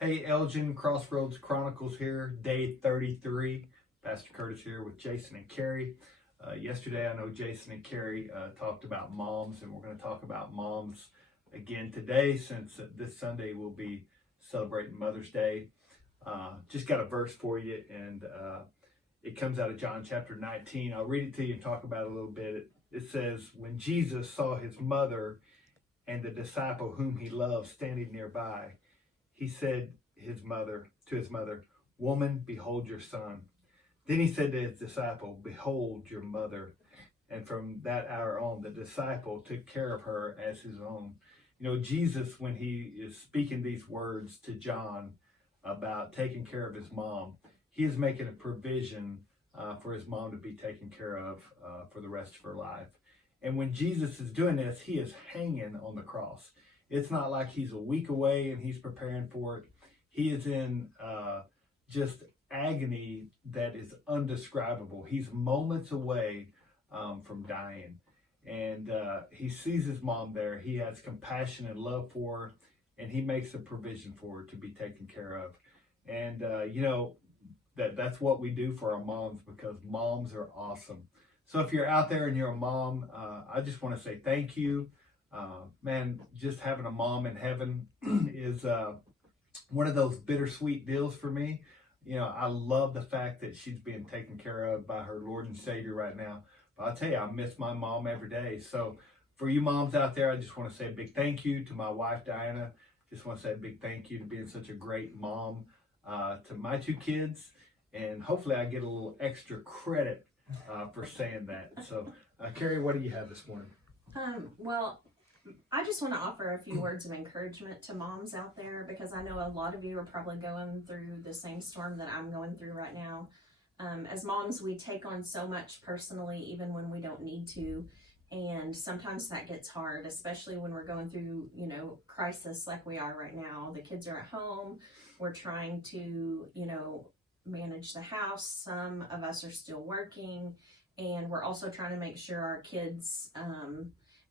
Hey, Elgin, Crossroads Chronicles here, day 33. Pastor Curtis here with Jason and Carrie. Yesterday, I know Jason and Carrie talked about moms, and we're going to talk about moms again today since this Sunday we'll be celebrating Mother's Day. Just got a verse for you, and it comes out of John chapter 19. I'll read it to you and talk about it a little bit. It says, when Jesus saw his mother and the disciple whom he loved standing nearby, he said to his mother, "Woman, behold your son." Then he said to his disciple, "Behold your mother." And from that hour on, the disciple took care of her as his own. You know, Jesus, when he is speaking these words to John about taking care of his mom, he is making a provision for his mom to be taken care of for the rest of her life. And when Jesus is doing this, he is hanging on the cross. It's not like he's a week away and he's preparing for it. He is in just agony that is undescribable. He's moments away from dying. And he sees his mom there. He has compassion and love for her, and he makes a provision for her to be taken care of. And, that's what we do for our moms, because moms are awesome. So if you're out there and you're a mom, I just want to say thank you. Man, just having a mom in heaven is one of those bittersweet deals for me. You know, I love the fact that she's being taken care of by her Lord and Savior right now. But I'll tell you, I miss my mom every day. So for you moms out there, I just want to say a big thank you to my wife, Diana. Just want to say a big thank you to being such a great mom to my two kids. And hopefully I get a little extra credit for saying that. So, Carrie, what do you have this morning? Well, I just want to offer a few words of encouragement to moms out there, because I know a lot of you are probably going through the same storm that I'm going through right now. As moms, we take on so much personally, even when we don't need to. And sometimes that gets hard, especially when we're going through, crisis like we are right now. The kids are at home. We're trying to, manage the house. Some of us are still working, and we're also trying to make sure our kids'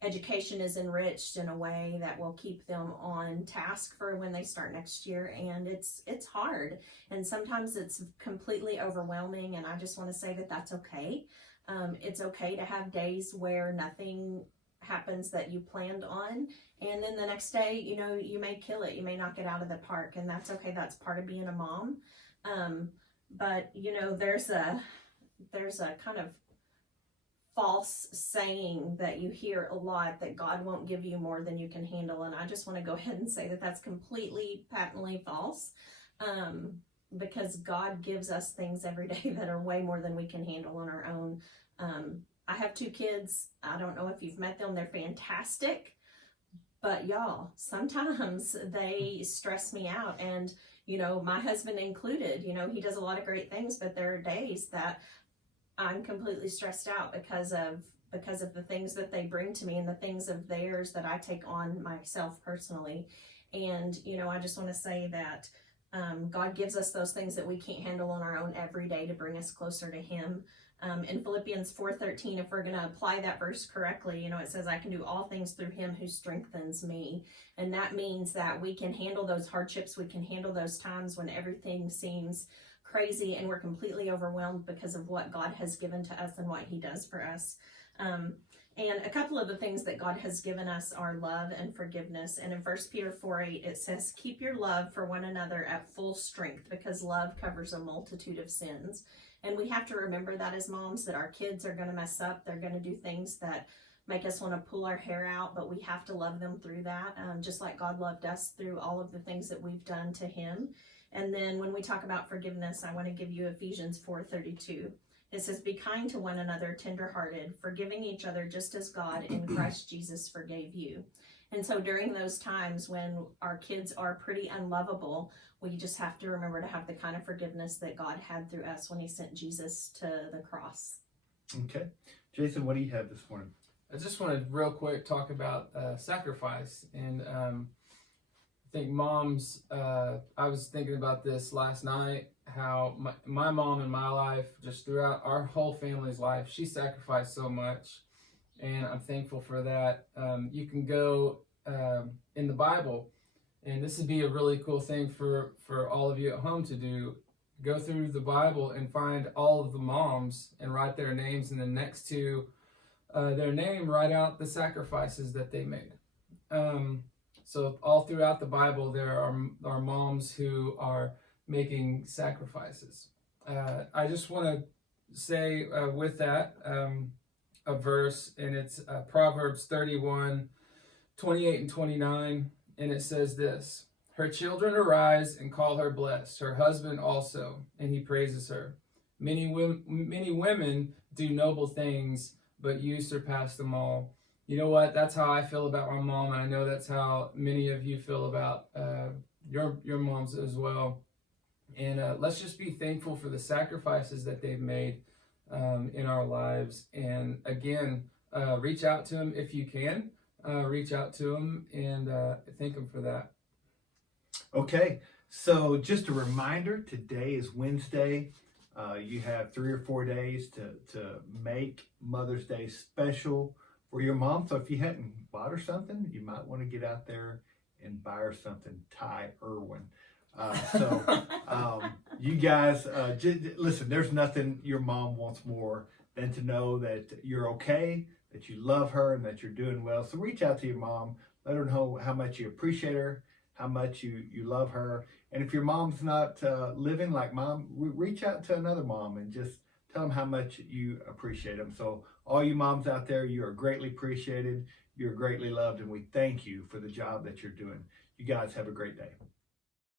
education is enriched in a way that will keep them on task for when they start next year. And it's hard, and sometimes it's completely overwhelming, and I just want to say that that's okay. It's okay to have days where nothing happens that you planned on, and then the next day, you may kill it, you may knock it out of the park, and that's okay. That's part of being a mom. But there's a kind of false saying that you hear a lot, that God won't give you more than you can handle. And I just want to go ahead and say that that's completely patently false, because God gives us things every day that are way more than we can handle on our own. I have two kids. I don't know if you've met them. They're fantastic. But y'all, sometimes they stress me out, and my husband included. He does a lot of great things, but there are days that I'm completely stressed out because of the things that they bring to me and the things of theirs that I take on myself personally. And I just want to say that God gives us those things that we can't handle on our own every day to bring us closer to Him. In Philippians 4:13, if we're going to apply that verse correctly, it says, "I can do all things through Him who strengthens me." And that means that we can handle those hardships. We can handle those times when everything seems crazy and we're completely overwhelmed because of what God has given to us and what He does for us. And a couple of the things that God has given us are love and forgiveness. And in 1 Peter 4:8, it says, "Keep your love for one another at full strength, because love covers a multitude of sins." And we have to remember that as moms, that our kids are going to mess up. They're going to do things that make us want to pull our hair out, but we have to love them through that, just like God loved us through all of the things that we've done to Him. And then when we talk about forgiveness, I want to give you Ephesians 4:32. It says, "Be kind to one another, tenderhearted, forgiving each other just as God in Christ Jesus forgave you." And so during those times when our kids are pretty unlovable, we just have to remember to have the kind of forgiveness that God had through us when He sent Jesus to the cross. Okay. Jason, what do you have this morning? I just want to real quick talk about sacrifice. And I think moms, I was thinking about this last night, how my mom in my life, just throughout our whole family's life, she sacrificed so much. And I'm thankful for that. You can go in the Bible And this would be a really cool thing for all of you at home to do. Go through the Bible and find all of the moms and write their names, and then next to their name, write out the sacrifices that they made. So all throughout the Bible, there are moms who are making sacrifices. I just want to say with that a verse, and it's Proverbs 31, 28 and 29, and it says this: her children arise and call her blessed, her husband also, and he praises her. Many women do noble things, but you surpass them all. You know what? That's how I feel about my mom, and I know that's how many of you feel about your moms as well. And let's just be thankful for the sacrifices that they've made in our lives. And again, reach out to them if you can. Reach out to them and thank them for that. Okay, so just a reminder, today is Wednesday. You have 3 or 4 days to make Mother's Day special for your mom. So if you hadn't bought her something, you might want to get out there and buy her something. Ty Irwin. You guys, listen, there's nothing your mom wants more than to know that you're okay, that you love her, and that you're doing well. So reach out to your mom. Let her know how much you appreciate her, how much you love her. And if your mom's not living like mom, reach out to another mom and just tell them how much you appreciate them. So all you moms out there, you are greatly appreciated. You're greatly loved, and we thank you for the job that you're doing. You guys have a great day.